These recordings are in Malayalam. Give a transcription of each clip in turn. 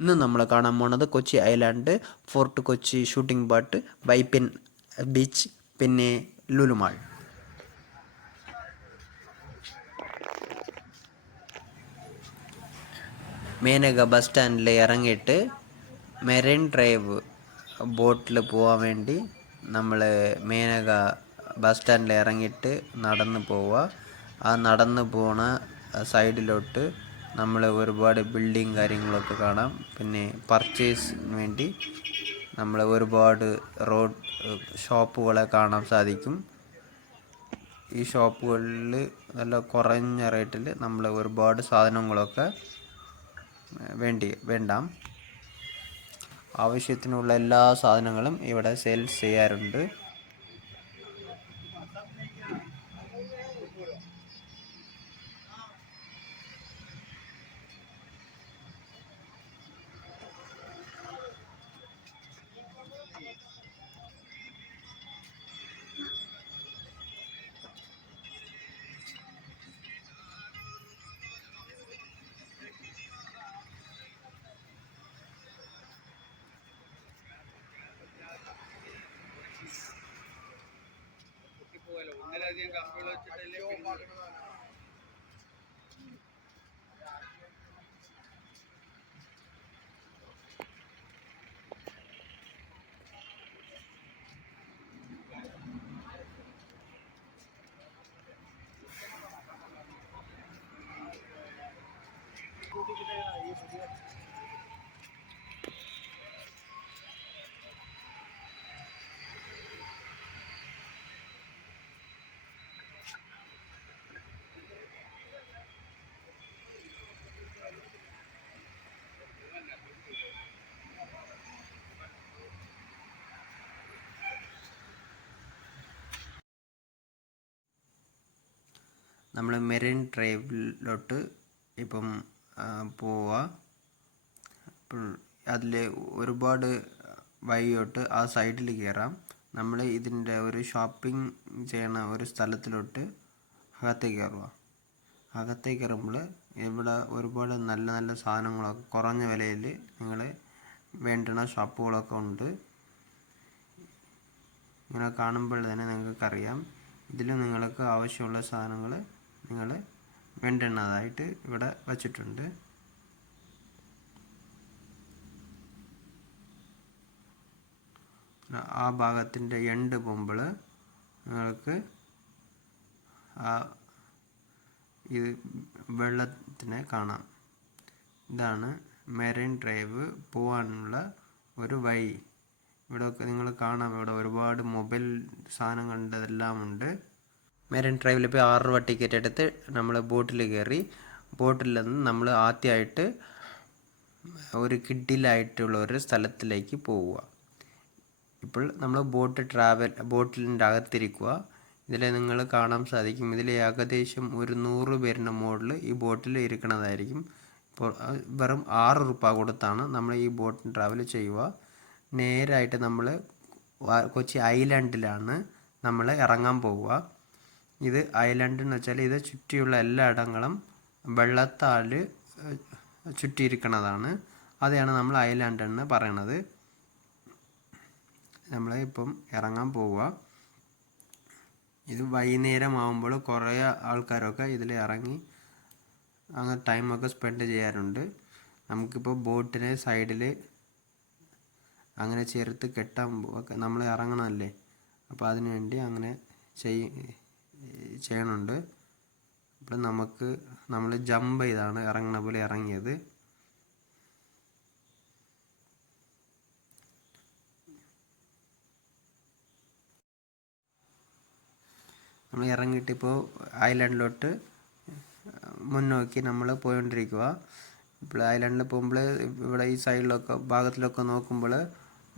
ഇന്ന് നമ്മൾ കാണാൻ പോണത് Kochi island fort Kochi shooting ബാട്ട് Vypin beach പിന്നെ ലുലുമാൾ മേനക ബസ് സ്റ്റാൻഡിൽ ഇറങ്ങിയിട്ട് മെറൈൻ ഡ്രൈവ് ബോട്ടിൽ പോകാൻ വേണ്ടി നമ്മൾ മേനക ബസ് സ്റ്റാൻഡിൽ ഇറങ്ങിയിട്ട് നടന്ന് പോവുക ആ നടന്ന് പോണ സൈഡിലോട്ട് നമ്മൾ ഒരുപാട് ബിൽഡിങ് കാര്യങ്ങളൊക്കെ കാണാം. പിന്നെ പർച്ചേസിന് വേണ്ടി നമ്മൾ ഒരുപാട് റോഡ് ഷോപ്പുകളെ കാണാൻ സാധിക്കും. ഈ ഷോപ്പുകളിൽ നല്ല കുറഞ്ഞ റേറ്റിൽ നമ്മൾ ഒരുപാട് സാധനങ്ങളൊക്കെ വേണ്ടി വേണ്ടാം. ആവശ്യത്തിനുള്ള എല്ലാ സാധനങ്ങളും ഇവിടെ സെയിൽസ് ചെയ്യാറുണ്ട്. aquí en നമ്മൾ മെറിൻ ഡ്രൈവിലോട്ട് ഇപ്പം പോവുക അതിൽ ഒരുപാട് വഴിയോട്ട് ആ സൈഡിൽ കയറാം നമ്മൾ ഇതിന്റെ ഒരു ഷോപ്പിംഗ് ചെയ്യണ ഒരു സ്ഥലത്തിലോട്ട് അകത്തേക്ക് കയറുക അകത്തേക്ക് കയറുമ്പോൾ ഇവിടെ ഒരുപാട് നല്ല നല്ല സാധനങ്ങളൊക്കെ കുറഞ്ഞ വിലയിൽ നിങ്ങൾ വേണ്ടുന്ന ഷോപ്പുകളൊക്കെ ഉണ്ട്. ഇങ്ങനെ കാണുമ്പോൾ തന്നെ നിങ്ങൾക്കറിയാം. ഇതിൽ നിങ്ങൾക്ക് ആവശ്യമുള്ള സാധനങ്ങൾ നിങ്ങൾ വേണ്ടുന്നതായിട്ട് ഇവിടെ വച്ചിട്ടുണ്ട്. ആ ഭാഗത്തിന്റെ എണ്ട് പോകുമ്പോൾ നിങ്ങൾക്ക് ആ ഇത് വെള്ളത്തിനെ കാണാം. ഇതാണ് മെറൈൻ ഡ്രൈവ് പോകാനുള്ള ഒരു വഴി. ഇവിടെ നിങ്ങൾ കാണാം ഇവിടെ ഒരുപാട് മൊബൈൽ സാധനങ്ങളുണ്ട് അതെല്ലാം ഉണ്ട്. മെറൈൻ ഡ്രൈവിൽ പോയി ആറ് രൂപ ടിക്കറ്റ് എടുത്ത് നമ്മൾ ബോട്ടിൽ കയറി ബോട്ടിൽ നിന്ന് നമ്മൾ ആദ്യമായിട്ട് ഒരു കിഡിലായിട്ടുള്ള ഒരു സ്ഥലത്തിലേക്ക് പോവുക. ഇപ്പോൾ നമ്മൾ ബോട്ട് ട്രാവൽ ബോട്ടിലിന്റെ അകത്തിരിക്കുക. ഇതിൽ നിങ്ങൾ കാണാൻ സാധിക്കും. ഇതിൽ ഏകദേശം ഒരു നൂറ് പേരുടെ മുകളിൽ ഈ ബോട്ടിൽ ഇരിക്കണതായിരിക്കും. ഇപ്പോൾ വെറും ആറ് റുപ്പ കൊടുത്താണ് നമ്മൾ ഈ ബോട്ട് ട്രാവൽ ചെയ്യുക. നേരായിട്ട് നമ്മൾ കൊച്ചി ഐലാൻഡിലാണ് നമ്മൾ ഇറങ്ങാൻ പോവുക. ഇത് ഐലൻഡ് എന്ന് വെച്ചാൽ ഇത് ചുറ്റിയുള്ള എല്ലാ ഇടങ്ങളും വെള്ളത്താൽ ചുറ്റിയിരിക്കുന്നതാണ് അതാണ് നമ്മൾ ഐലൻഡ് എന്ന് പറയണത്. നമ്മൾ ഇപ്പം ഇറങ്ങാൻ പോവുക. ഇത് വൈകുന്നേരം ആകുമ്പോൾ കുറേ ആൾക്കാരൊക്കെ ഇതിൽ ഇറങ്ങി അങ്ങനെ ടൈമൊക്കെ സ്പെൻഡ് ചെയ്യാറുണ്ട്. നമുക്കിപ്പോൾ ബോട്ടിനെ സൈഡിൽ അങ്ങനെ ചേർത്ത് കെട്ടാൻ നമ്മൾ ഇറങ്ങണമല്ലേ അപ്പോൾ അതിനുവേണ്ടി അങ്ങനെ ചെയ് ചെയ്യണുണ്ട്. അപ്പോൾ നമുക്ക് നമ്മൾ ജമ്പ് ചെയ്താണ് ഇറങ്ങണ പോലെ ഇറങ്ങിയത്. നമ്മൾ ഇറങ്ങിയിട്ട് ഇപ്പോൾ ഐലൻഡിലോട്ട് മുന്നോക്കി നമ്മൾ പോയിക്കൊണ്ടിരിക്കുക ഇപ്പോൾ ഐലൻഡിൽ പോകുമ്പോൾ ഇവിടെ ഈ സൈഡിലൊക്കെ ഭാഗത്തിലൊക്കെ നോക്കുമ്പോൾ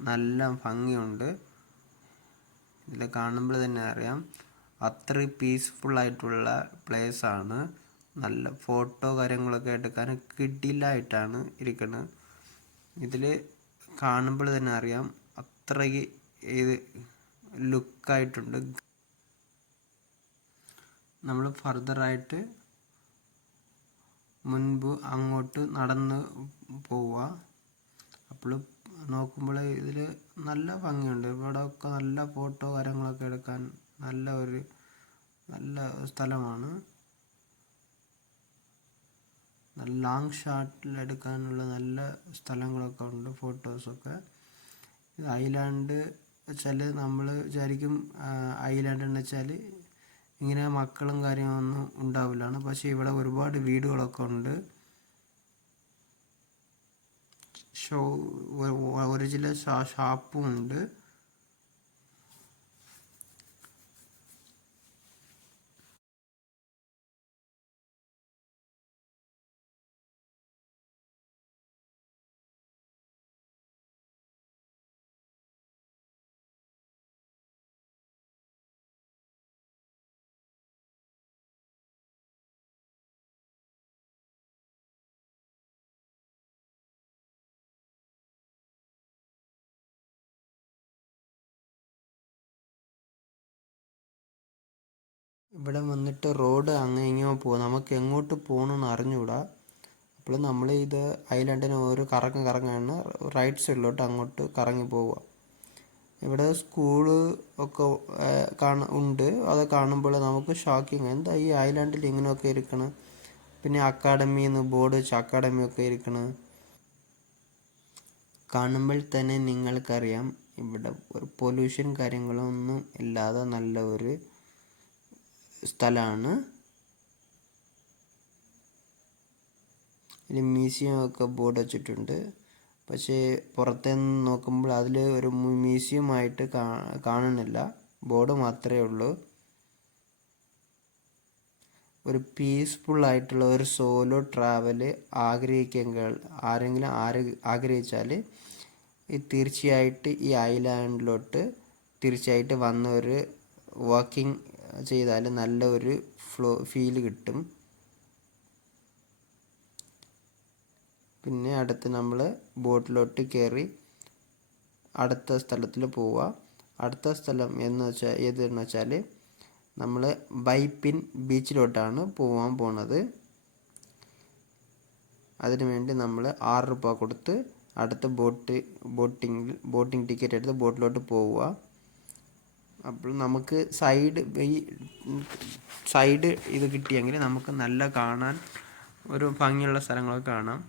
നല്ല ഭംഗിയുണ്ട്. ഇതിൽ കാണുമ്പോൾ തന്നെ അറിയാം. അത്ര പീസ്ഫുൾ ആയിട്ടുള്ള പ്ലേസ് ആണ്. നല്ല ഫോട്ടോ കാര്യങ്ങളൊക്കെ എടുക്കാൻ കിട്ടില്ലായിട്ടാണ് ഇരിക്കുന്നത് ഇതിൽ കാണുമ്പോൾ തന്നെ അറിയാം അത്രയ്ക്ക് ഇത് ലുക്കായിട്ടുണ്ട് നമ്മൾ ഫർദറായിട്ട് മുൻപ് അങ്ങോട്ട് നടന്ന് പോവുക അപ്പോൾ നോക്കുമ്പോൾ ഇതിൽ നല്ല ഭംഗിയുണ്ട്. ഇവിടെ ഒക്കെ നല്ല ഫോട്ടോ കാര്യങ്ങളൊക്കെ എടുക്കാൻ നല്ല ഒരു നല്ല സ്ഥലമാണ്. നല്ല ലോങ് ഷോട്ടിൽ എടുക്കാനുള്ള നല്ല സ്ഥലങ്ങളൊക്കെ ഉണ്ട് ഫോട്ടോസൊക്കെ ഐലാൻഡ് വെച്ചാൽ നമ്മൾ വിചാരിക്കും ഐലാൻഡ് എന്ന് വെച്ചാൽ ഇങ്ങനെ മക്കളും കാര്യങ്ങളൊന്നും ഉണ്ടാവില്ലാണ് പക്ഷേ ഇവിടെ ഒരുപാട് വീടുകളൊക്കെ ഉണ്ട്. ഷോ ഒരു ചില ഷാപ്പും ഉണ്ട്. ഇവിടെ വന്നിട്ട് റോഡ് അങ്ങനെ ഇങ്ങനെ പോകും നമുക്ക് എങ്ങോട്ട് പോകണമെന്ന് അറിഞ്ഞുകൂടാ. അപ്പോൾ നമ്മൾ ഇത് ഐലാൻഡിന് ഓരോ കറങ്ങി കറങ്ങാണ് റൈറ്റ് സൈഡിലോട്ട് അങ്ങോട്ട് കറങ്ങി പോവുക. ഇവിടെ സ്കൂൾ ഒക്കെ കാണ ഉണ്ട്. അത് കാണുമ്പോൾ നമുക്ക് ഷോക്കിങ് എന്താ ഈ ഐലാൻഡിൽ ഇങ്ങനെയൊക്കെ ഇരിക്കണം? പിന്നെ അക്കാഡമി എന്ന് ബോർഡ് വെച്ച് അക്കാഡമി ഒക്കെ ഇരിക്കണം. കാണുമ്പോൾ തന്നെ നിങ്ങൾക്കറിയാം. ഇവിടെ ഒരു പൊല്യൂഷൻ കാര്യങ്ങളൊന്നും ഇല്ലാതെ നല്ല ഒരു സ്ഥലമാണ് അതിൽ മ്യൂസിയം ഒക്കെ ബോർഡ് വെച്ചിട്ടുണ്ട്. പക്ഷേ പുറത്തുനിന്ന് നോക്കുമ്പോൾ അതിൽ ഒരു മ്യൂസിയം ആയിട്ട് കാണുന്നില്ല. ബോർഡ് മാത്രമേ ഉള്ളൂ. ഒരു പീസ്ഫുൾ ആയിട്ടുള്ള ഒരു സോലോ ട്രാവൽ ആഗ്രഹിക്കെങ്കിൽ ആരെങ്കിലും ആര് ആഗ്രഹിച്ചാൽ തീർച്ചയായിട്ട് ഈ ഐലാൻഡിലോട്ട് തീർച്ചയായിട്ട് വന്ന ഒരു വാക്കിംഗ് ചെയ്താൽ നല്ല ഒരു ഫ്ലോ ഫീൽ കിട്ടും. പിന്നെ അടുത്ത് നമ്മൾ ബോട്ടിലോട്ട് കയറി അടുത്ത സ്ഥലത്തിൽ പോവുക അടുത്ത സ്ഥലം എന്ന് വെച്ചാൽ ഏതെന്ന് വെച്ചാൽ നമ്മൾ ബൈപ്പിൻ ബീച്ചിലോട്ടാണ് പോകാൻ പോണത്. അതിനു വേണ്ടി നമ്മൾ ആറ് രൂപ കൊടുത്ത് അടുത്ത ബോട്ട് ബോട്ടിംഗ് ബോട്ടിംഗ് ടിക്കറ്റ് എടുത്ത് ബോട്ടിലോട്ട് പോവുക അപ്പോൾ നമുക്ക് സൈഡ് ഈ സൈഡ് ഇത് കിട്ടിയെങ്കിൽ നമുക്ക് നല്ല കാണാൻ ഒരു ഭംഗിയുള്ള സ്ഥലങ്ങളൊക്കെ കാണാം.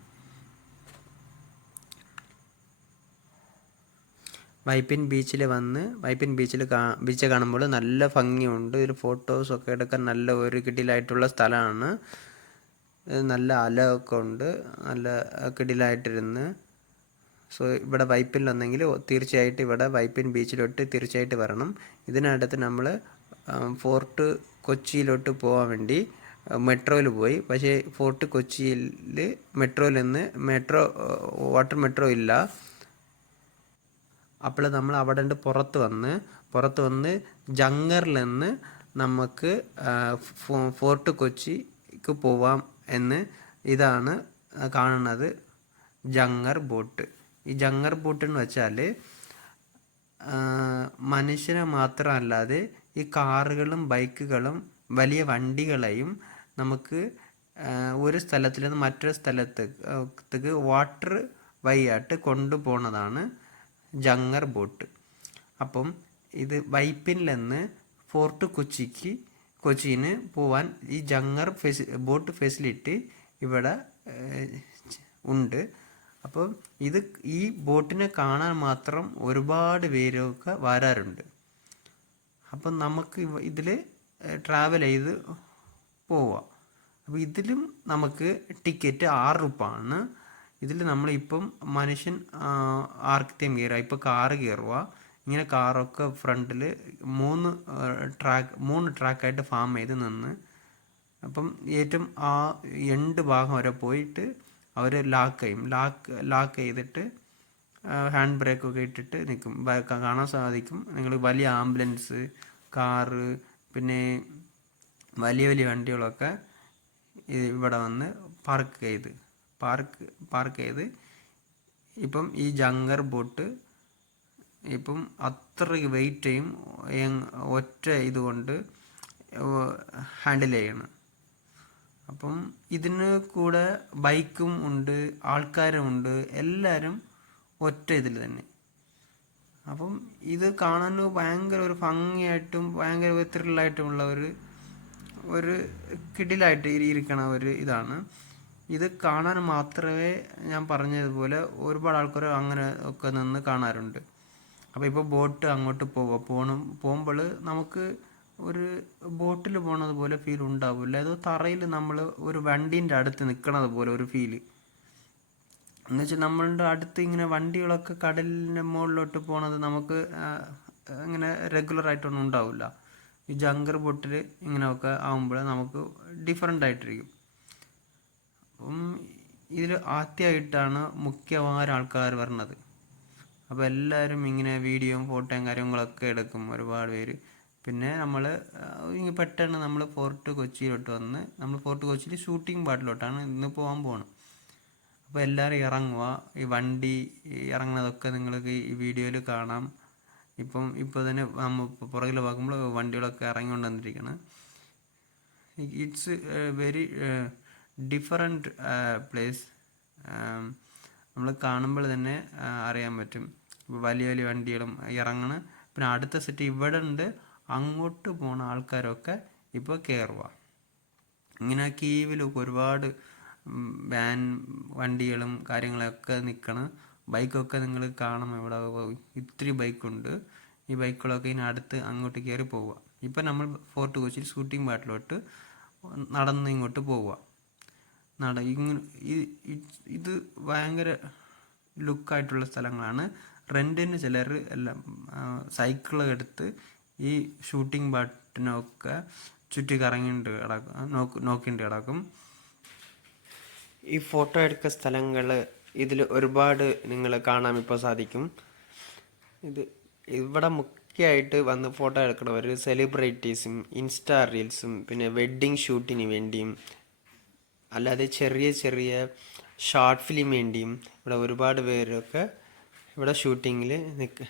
വൈപ്പിൻ ബീച്ചിൽ വന്ന് വൈപ്പിൻ ബീച്ചിൽ കാ ബീച്ച് കാണുമ്പോൾ നല്ല ഭംഗിയുണ്ട്. ഒരു ഫോട്ടോസൊക്കെ എടുക്കാൻ നല്ല ഒരു കിടിലായിട്ടുള്ള സ്ഥലമാണ്. നല്ല അലമൊക്കെ ഉണ്ട്. നല്ല കിടിലായിട്ടിരുന്ന്. സോ ഇവിടെ വൈപ്പിൽ വന്നെങ്കിൽ തീർച്ചയായിട്ടും ഇവിടെ വൈപ്പിൻ ബീച്ചിലോട്ട് തീർച്ചയായിട്ടും വരണം. ഇതിനടുത്ത് നമ്മൾ ഫോർട്ട് കൊച്ചിയിലോട്ട് പോകാൻ വേണ്ടി മെട്രോയിൽ പോയി. പക്ഷേ ഫോർട്ട് കൊച്ചിയിൽ മെട്രോയിൽ നിന്ന് മെട്രോ വാട്ടർ മെട്രോ ഇല്ല. അപ്പോൾ നമ്മൾ അവിടെ നിന്ന് പുറത്ത് വന്ന് പുറത്ത് വന്ന് ജങ്ങറിൽ നിന്ന് നമുക്ക് ഫോർട്ട് കൊച്ചിക്ക് പോവാം എന്ന് ഇതാണ് കാണുന്നത് ജങ്ങർ ബോട്ട്. ഈ ജങ്ങർ ബോട്ട് എന്ന് വെച്ചാൽ മനുഷ്യനെ മാത്രമല്ലാതെ ഈ കാറുകളും ബൈക്കുകളും വലിയ വണ്ടികളെയും നമുക്ക് ഒരു സ്ഥലത്തിൽ നിന്ന് മറ്റൊരു സ്ഥലത്തേക്ക് വാട്ടർ വഴിയായിട്ട് കൊണ്ടുപോകുന്നതാണ് ജങ്ങർ ബോട്ട്. അപ്പം ഇത് വൈപ്പിൽ നിന്ന് ഫോർട്ട് കൊച്ചിക്ക് കൊച്ചിന് പോവാൻ ഈ ജങ്ങർ ഫെസി ബോട്ട് ഫെസിലിറ്റി ഇവിടെ ഉണ്ട്. അപ്പോൾ ഇത് ഈ ബോട്ടിനെ കാണാൻ മാത്രം ഒരുപാട് പേരൊക്കെ വരാറുണ്ട്. അപ്പം നമുക്ക് ഇതിൽ ട്രാവൽ ചെയ്ത് പോവാം. അപ്പോൾ ഇതിലും നമുക്ക് ടിക്കറ്റ് ആറ് രൂപയാണ് ഇതിൽ നമ്മളിപ്പം മനുഷ്യൻ ആർക്കത്തെയും കയറുക. ഇപ്പോൾ കാറ് കയറുക. ഇങ്ങനെ കാറൊക്കെ ഫ്രണ്ടിൽ മൂന്ന് ട്രാക്ക് മൂന്ന് ട്രാക്കായിട്ട് ഫാം ചെയ്ത് നിന്ന് അപ്പം ഏറ്റവും ആ എണ്ട് ഭാഗം വരെ പോയിട്ട് അവർ ലാക്ക് ചെയ്യും. ലാക്ക് ലാക്ക് ചെയ്തിട്ട് ഹാൻഡ് ബ്രേക്കൊക്കെ ഇട്ടിട്ട് നിൽക്കും കാണാൻ സാധിക്കും. നിങ്ങൾ വലിയ ആംബുലൻസ് കാറ് പിന്നെ വലിയ വലിയ വണ്ടികളൊക്കെ ഇവിടെ വന്ന് പാർക്ക് ചെയ്ത് പാർക്ക് പാർക്ക് ചെയ്ത് ഇപ്പം ഈ ജങ്കർ ബോട്ട് ഇപ്പം അത്ര വെയിറ്റ് ചെയ്യും ഒറ്റ ഇതുകൊണ്ട് ഹാൻഡിൽ ചെയ്യണം. അപ്പം ഇതിന് കൂടെ ബൈക്കും ഉണ്ട് ആൾക്കാരും ഉണ്ട് എല്ലാവരും ഒറ്റ ഇതിൽ തന്നെ. അപ്പം ഇത് കാണാൻ ഭയങ്കര ഒരു ഭംഗിയായിട്ടും ഭയങ്കര ഒരു ത്രില്ലായിട്ടുമുള്ള ഒരു ഒരു കിടിലായിട്ട് ഇരി- ഇരിക്കണ ഒരു ഇതാണ്. ഇത് കാണാൻ മാത്രമേ ഞാൻ പറഞ്ഞതുപോലെ ഒരുപാട് ആൾക്കാർ അങ്ങനെ ഒക്കെ നിന്ന് കാണാറുണ്ട്. അപ്പോൾ ഇപ്പോൾ ബോട്ട് അങ്ങോട്ട് പോവുക പോകണം പോകുമ്പോൾ നമുക്ക് ഒരു ബോട്ടിൽ പോണത് പോലെ ഫീൽ ഉണ്ടാവില്ല. ഏതോ തറയിൽ നമ്മൾ ഒരു വണ്ടീന്റെ അടുത്ത് നിൽക്കണത് പോലെ ഒരു ഫീൽ എന്ന് വെച്ചാൽ നമ്മളുടെ അടുത്ത് ഇങ്ങനെ വണ്ടികളൊക്കെ കടലിന്റെ മുകളിലോട്ട് പോണത് നമുക്ക് ഇങ്ങനെ റെഗുലർ ആയിട്ടൊന്നും ഉണ്ടാവില്ല. ഈ ജങ്കർ ബോട്ടിൽ ഇങ്ങനെയൊക്കെ ആകുമ്പോൾ നമുക്ക് ഡിഫറെന്റ് ആയിട്ടിരിക്കും. അപ്പം ഇതിൽ ആദ്യമായിട്ടാണ് മുഖ്യമായ ആൾക്കാർ വരണത്. അപ്പോൾ എല്ലാവരും ഇങ്ങനെ വീഡിയോയും ഫോട്ടോയും കാര്യങ്ങളൊക്കെ എടുക്കും ഒരുപാട് പേര്. പിന്നെ നമ്മൾ പെട്ടെന്ന് നമ്മൾ ഫോർട്ട് കൊച്ചിയിലോട്ട് വന്ന് നമ്മൾ ഫോർട്ട് കൊച്ചിയിൽ ഷൂട്ടിംഗ് പാട്ടിലോട്ടാണ് ഇന്ന് പോകാൻ പോകണം അപ്പോൾ എല്ലാവരും ഇറങ്ങുക ഈ വണ്ടി ഇറങ്ങുന്നതൊക്കെ നിങ്ങൾക്ക് ഈ വീഡിയോയിൽ കാണാം. ഇപ്പം ഇപ്പോൾ തന്നെ നമ്മൾ പുറകിൽ പോകുമ്പോൾ വണ്ടികളൊക്കെ ഇറങ്ങിക്കൊണ്ട് വന്നിരിക്കണം. It's very different place. നമ്മൾ കാണുമ്പോൾ തന്നെ അറിയാൻ പറ്റും. വലിയ വലിയ വണ്ടികളും ഇറങ്ങണ. പിന്നെ അടുത്ത സെറ്റ് ഇവിടെ ഉണ്ട് അങ്ങോട്ട് പോണ ആൾക്കാരൊക്കെ ഇപ്പോൾ കയറുക ഇങ്ങനെ കീവിലൊക്കെ ഒരുപാട് വാൻ വണ്ടികളും കാര്യങ്ങളൊക്കെ നിൽക്കണം ബൈക്കൊക്കെ നിങ്ങൾ കാണും ഇവിടെ ഇത്തിരി ബൈക്കുണ്ട്. ഈ ബൈക്കുകളൊക്കെ ഇതിന് അടുത്ത് അങ്ങോട്ട് കയറി പോവുക. ഇപ്പം നമ്മൾ ഫോർട്ട് കൊച്ചിയിൽ ഷൂട്ടിംഗ് പാട്ടിലോട്ട് നടന്ന് ഇങ്ങോട്ട് പോവുക. നട ഇങ്ങനെ ഇത് ഭയങ്കര ലുക്കായിട്ടുള്ള സ്ഥലങ്ങളാണ്. റെന്റിന് ചിലർ എല്ലാം സൈക്കിൾ എടുത്ത് ഈ ഷൂട്ടിംഗ് ബട്ടനൊക്കെ ചുറ്റി കറങ്ങിണ്ട് കിടക്കും നോക്ക് നോക്കിണ്ട് കിടക്കും. ഈ ഫോട്ടോ എടുക്ക സ്ഥലങ്ങൾ ഇതിൽ ഒരുപാട് നിങ്ങൾ കാണാൻ ഇപ്പോൾ സാധിക്കും. ഇത് ഇവിടെ മുഖ്യമായിട്ട് വന്ന് ഫോട്ടോ എടുക്കണവർ സെലിബ്രിറ്റീസും ഇൻസ്റ്റാ റീൽസും പിന്നെ വെഡ്ഡിങ് ഷൂട്ടിന് വേണ്ടിയും അല്ലാതെ ചെറിയ ചെറിയ ഷോർട്ട് ഫിലിം വേണ്ടിയും ഇവിടെ ഒരുപാട് പേരൊക്കെ ഇവിടെ ഷൂട്ടിങ്ങിൽ നിൽക്ക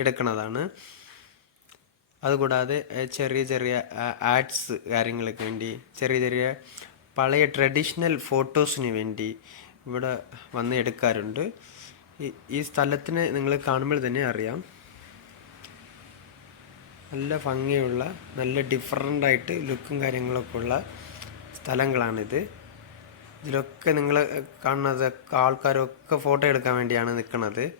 എടുക്കുന്നതാണ് അതുകൂടാതെ ചെറിയ ചെറിയ ആഡ്സ് കാര്യങ്ങൾക്ക് വേണ്ടി ചെറിയ ചെറിയ പഴയ ട്രഡീഷണൽ ഫോട്ടോസിന് വേണ്ടി ഇവിടെ വന്ന് എടുക്കാറുണ്ട്. ഈ- സ്ഥലത്തിന് നിങ്ങൾ കാണുമ്പോൾ തന്നെ അറിയാം. നല്ല ഭംഗിയുള്ള നല്ല ഡിഫറെന്റ് ആയിട്ട് ലുക്കും കാര്യങ്ങളൊക്കെ ഉള്ള സ്ഥലങ്ങളാണിത്. ഇതിലൊക്കെ നിങ്ങൾ കാണുന്നതൊക്കെ ആൾക്കാരൊക്കെ ഫോട്ടോ എടുക്കാൻ വേണ്ടിയാണ് നിൽക്കുന്നത്.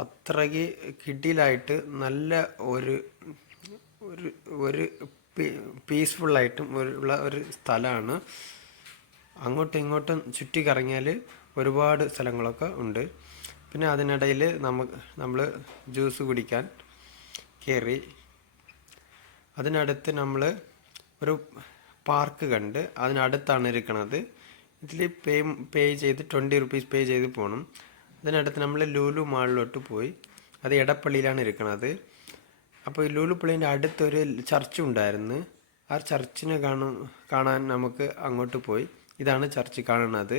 അത്രയ്ക്ക് കിടിലായിട്ട് നല്ല ഒരു ഒരു ഒരു പീസ്ഫുള്ളായിട്ടും ഉള്ള ഒരു സ്ഥലമാണ്. അങ്ങോട്ടും ഇങ്ങോട്ടും ചുറ്റി കറങ്ങിയാൽ ഒരുപാട് സ്ഥലങ്ങളൊക്കെ ഉണ്ട്. പിന്നെ അതിനിടയിൽ നമുക്ക് നമ്മൾ ജ്യൂസ് കുടിക്കാൻ കയറി അതിനടുത്ത് നമ്മൾ ഒരു പാർക്ക് കണ്ട് അതിനടുത്താണ് ഇരിക്കുന്നത് ഇതിൽ പേ പേ ചെയ്ത് ട്വന്റി റുപ്പീസ് പേ ചെയ്ത് പോകണം അതിനടുത്ത് നമ്മൾ ലൂലു മാളിലോട്ട് പോയി അത് എടപ്പള്ളിയിലാണ് ഇരിക്കുന്നത് അപ്പോൾ ഈ ലൂലു പള്ളീന്റെ അടുത്തൊരു ചർച്ച് ഉണ്ടായിരുന്നു. ആ ചർച്ചിനെ കാണും കാണാൻ നമുക്ക് അങ്ങോട്ട് പോയി. ഇതാണ് ചർച്ച് കാണുന്നത്.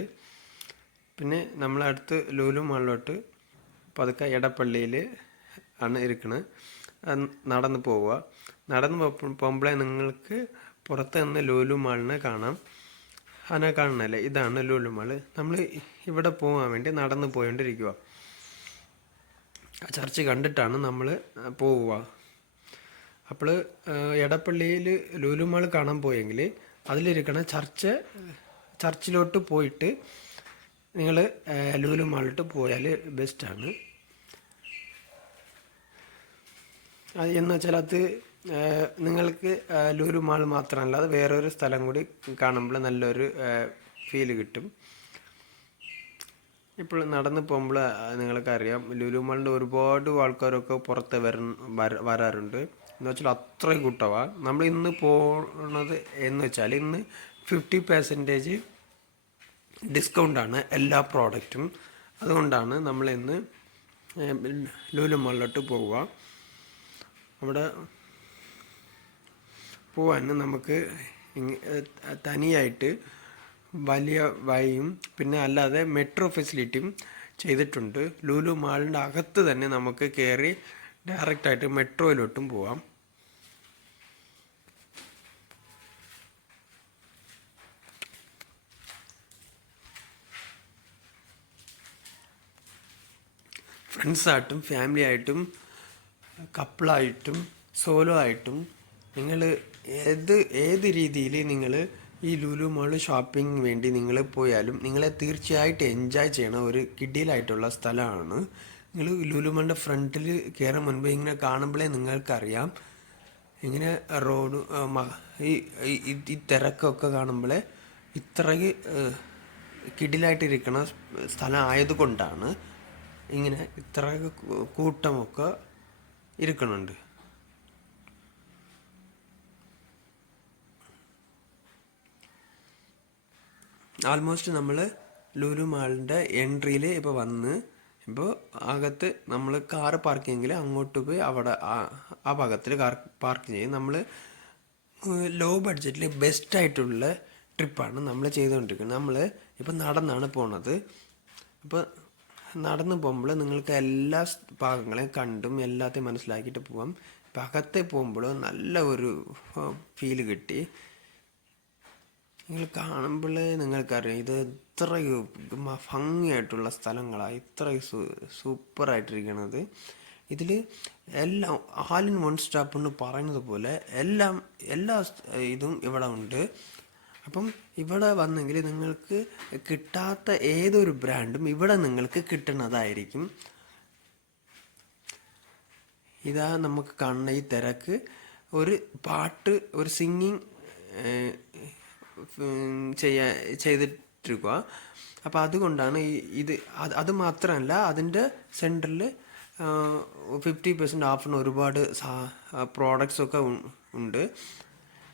പിന്നെ നമ്മളടുത്ത് ലൂലു മാളിലോട്ട് പതുക്കെ എടപ്പള്ളിയിൽ ആണ് ഇരിക്കുന്നത് നടന്ന് പോവുക. നടന്ന് പോകുമ്പോഴേ നിങ്ങൾക്ക് പുറത്ത് നിന്ന് ലൂലു മാളിനെ കാണാം. അതിനെ കാണണല്ലേ ഇതാണ് ലുലുമാൾ. നമ്മൾ ഇവിടെ പോകാൻ വേണ്ടി നടന്ന് പോയോണ്ടിരിക്കുക ആ ചർച്ച് കണ്ടിട്ടാണ് നമ്മൾ പോവുക. അപ്പോൾ എടപ്പള്ളിയിൽ ലുലുമാൾ കാണാൻ പോയെങ്കിൽ അതിലിരിക്കണ ചർച്ച് ചർച്ചിലോട്ട് പോയിട്ട് നിങ്ങൾ ലുലുമാളിലോട്ട് പോയാൽ ബെസ്റ്റാണ്. അത് എന്ന് വെച്ചാൽ അത് നിങ്ങൾക്ക് ലുലു മാൾ മാത്രമല്ല അത് വേറൊരു സ്ഥലം കൂടി കാണുമ്പോൾ നല്ലൊരു ഫീൽ കിട്ടും. ഇപ്പോൾ നടന്ന് പോകുമ്പോൾ നിങ്ങൾക്കറിയാം ലുലു മാളിന്റെ ഒരുപാട് ആൾക്കാരൊക്കെ പുറത്ത് വര- വരാറുണ്ട്. എന്ന് വെച്ചാൽ അത്രയും കൂട്ടമാണ് നമ്മൾ ഇന്ന് പോണത് എന്ന് വെച്ചാൽ ഇന്ന് ഫിഫ്റ്റി പെർസെന്റേജ് ഡിസ്കൗണ്ടാണ് എല്ലാ പ്രോഡക്റ്റും അതുകൊണ്ടാണ് നമ്മൾ ഇന്ന് ലുലു മാളിലോട്ട് പോവുക. അവിടെ പോവാനും നമുക്ക് തനിയായിട്ട് വലിയ വഴിയും പിന്നെ അല്ലാതെ മെട്രോ ഫെസിലിറ്റിയും ചെയ്തിട്ടുണ്ട്. ലൂലു മാളിന്റെ അകത്ത് തന്നെ നമുക്ക് കയറി ഡയറക്റ്റായിട്ട് മെട്രോയിലോട്ടും പോവാം. ഫ്രണ്ട്സായിട്ടും ഫാമിലി ആയിട്ടും കപ്പിളായിട്ടും സോലോ ആയിട്ടും നിങ്ങൾ ഏത് ഏത് രീതിയിൽ നിങ്ങൾ ഈ ലുലു മാൾ ഷോപ്പിംഗ് വേണ്ടി നിങ്ങൾ പോയാലും നിങ്ങളെ തീർച്ചയായിട്ടും എൻജോയ് ചെയ്യണ ഒരു കിഡിയിലായിട്ടുള്ള സ്ഥലമാണ്. നിങ്ങൾ ലുലു മാളിന്റെ ഫ്രണ്ടിൽ കയറാൻ മുൻപ് ഇങ്ങനെ കാണുമ്പോഴേ നിങ്ങൾക്കറിയാം. ഇങ്ങനെ റോഡ് ഈ- ഈ തിരക്കൊക്കെ കാണുമ്പോഴേ ഇത്രയ്ക്ക് കിടിലായിട്ടിരിക്കണ സ്ഥലം ആയതുകൊണ്ടാണ് ഇങ്ങനെ ഇത്ര കൂട്ടമൊക്കെ ഇരിക്കണുണ്ട്. ആൾമോസ്റ്റ് നമ്മൾ ലുലു മാളിന്റെ എൻട്രിയിൽ ഇപ്പോൾ വന്ന് ഇപ്പോൾ അകത്ത് നമ്മൾ കാർ പാർക്ക് ചെയ്യെങ്കിൽ അങ്ങോട്ട് പോയി അവിടെ ആ- ഭാഗത്തിൽ കാർ പാർക്ക് ചെയ്യും. നമ്മൾ ലോ ബഡ്ജറ്റിൽ ബെസ്റ്റ് ആയിട്ടുള്ള ട്രിപ്പാണ് നമ്മൾ ചെയ്തുകൊണ്ടിരിക്കുന്നത് നമ്മൾ ഇപ്പോൾ നടന്നാണ് പോണത്. അപ്പോൾ നടന്നു പോകുമ്പോൾ നിങ്ങൾക്ക് എല്ലാ ഭാഗങ്ങളെയും കണ്ടും എല്ലാത്തെയും മനസ്സിലാക്കിയിട്ട് പോവാം. ഇപ്പം അകത്തെ പോകുമ്പോൾ നല്ല ഒരു ഫീൽ കിട്ടി. നിങ്ങൾ കാണുമ്പോൾ നിങ്ങൾക്കറിയാം ഇത് ഇത്ര ഭംഗിയായിട്ടുള്ള സ്ഥലങ്ങളാണ് ഇത്ര സൂപ്പറായിട്ടിരിക്കണത്. ഇതിൽ എല്ലാം ആൽ ഇൻ വൺ സ്റ്റോപ്പ് എന്ന് പറയുന്നത് പോലെ എല്ലാം എല്ലാ ഇതും ഇവിടെ ഉണ്ട്. അപ്പം ഇവിടെ വന്നെങ്കിൽ നിങ്ങൾക്ക് കിട്ടാത്ത ഏതൊരു ബ്രാൻഡും ഇവിടെ നിങ്ങൾക്ക് കിട്ടുന്നതായിരിക്കും. ഇതാ നമുക്ക് കാണുന്ന ഈ തിരക്ക്. ഒരു പാട്ട് ഒരു സിംഗിങ് ചെയ്യാ ചെയ്തിട്ടിരിക്കുക. അപ്പോൾ അതുകൊണ്ടാണ് ഇത് അത് മാത്രമല്ല അതിന്റെ സെന്ററിൽ ഫിഫ്റ്റി പെർസെന്റ് ഓഫറിന് ഒരുപാട് പ്രോഡക്റ്റ്സ് ഒക്കെ ഉണ്ട്.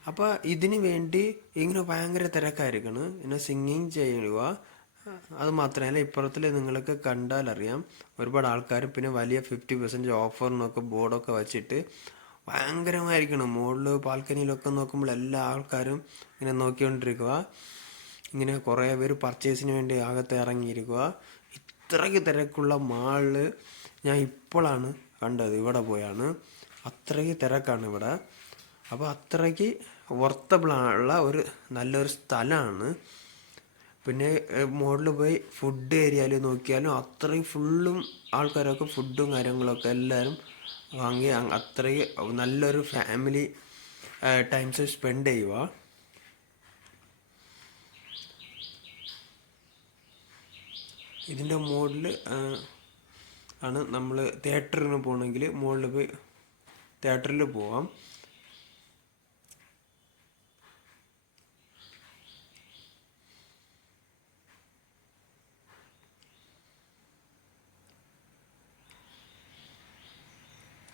അപ്പോൾ ഇതിന് വേണ്ടി ഇങ്ങനെ ഭയങ്കര തിരക്കായിരിക്കണം. പിന്നെ സിംഗിങ് ചെയ്യുക അത് മാത്രമല്ല ഇപ്പുറത്തിൽ നിങ്ങൾക്ക് കണ്ടാൽ അറിയാം ഒരുപാട് ആൾക്കാർ പിന്നെ വലിയ ഫിഫ്റ്റി പെർസെന്റ് ഓഫറിനൊക്കെ ബോർഡൊക്കെ വെച്ചിട്ട് ഭയങ്കരമായിരിക്കണം. മുകളിൽ ബാൽക്കണിയിലൊക്കെ നോക്കുമ്പോൾ എല്ലാ ആൾക്കാരും ഇങ്ങനെ നോക്കിക്കൊണ്ടിരിക്കുക ഇങ്ങനെ കുറേ പേര് പർച്ചേസിന് വേണ്ടി അകത്ത് ഇറങ്ങിയിരിക്കുക ഇത്രയ്ക്ക് തിരക്കുള്ള മാളിൽ ഞാൻ ഇപ്പോഴാണ് കണ്ടത്. ഇവിടെ പോയാണ്. അത്രയ്ക്ക് തിരക്കാണ് ഇവിടെ. അപ്പോൾ അത്രയ്ക്ക് വർത്തബിളുള്ള ഒരു നല്ലൊരു സ്ഥലമാണ് പിന്നെ മുകളിൽ പോയി ഫുഡ് ഏരിയയിൽ നോക്കിയാലും അത്രയും ഫുള്ളും ആൾക്കാരൊക്കെ ഫുഡും കാര്യങ്ങളൊക്കെ എല്ലാവരും വാങ്ങി അത്രയും നല്ലൊരു ഫാമിലി ടൈംസ് സ്പെൻഡ് ചെയ്യുക ഇതിന്റെ മുകളിൽ ആണ് നമ്മൾ തിയേറ്ററിന് പോകണമെങ്കിൽ മുകളിൽ പോയി തിയേറ്ററിൽ പോവാം.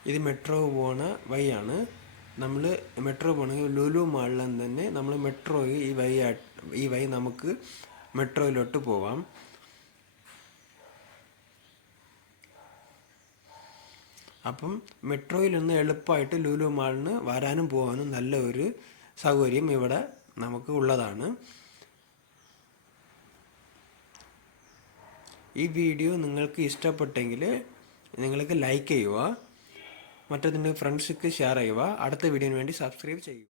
ഇത് മെട്രോ പോണ വഴിയാണ്. നമ്മൾ മെട്രോ പോകണമെങ്കിൽ ലുലു നിന്ന് തന്നെ നമ്മൾ മെട്രോ ഈ വഴി ഈ വഴി നമുക്ക് മെട്രോയിലോട്ട് പോവാം. അപ്പം മെട്രോയിൽ നിന്ന് എളുപ്പമായിട്ട് ലുലു മാളിന് വരാനും പോകാനും നല്ല ഒരു സൗകര്യം ഇവിടെ നമുക്ക് ഉള്ളതാണ്. ഈ വീഡിയോ നിങ്ങൾക്ക് ഇഷ്ടപ്പെട്ടെങ്കിൽ നിങ്ങൾക്ക് ലൈക്ക് ചെയ്യുക. മറ്റതിന്റെ ഫ്രണ്ട്സിക്ക് ഷെയർ ചെയ്യുക. അടുത്ത വീഡിയോന് വേണ്ടി സബ്സ്ക്രൈബ് ചെയ്യുക.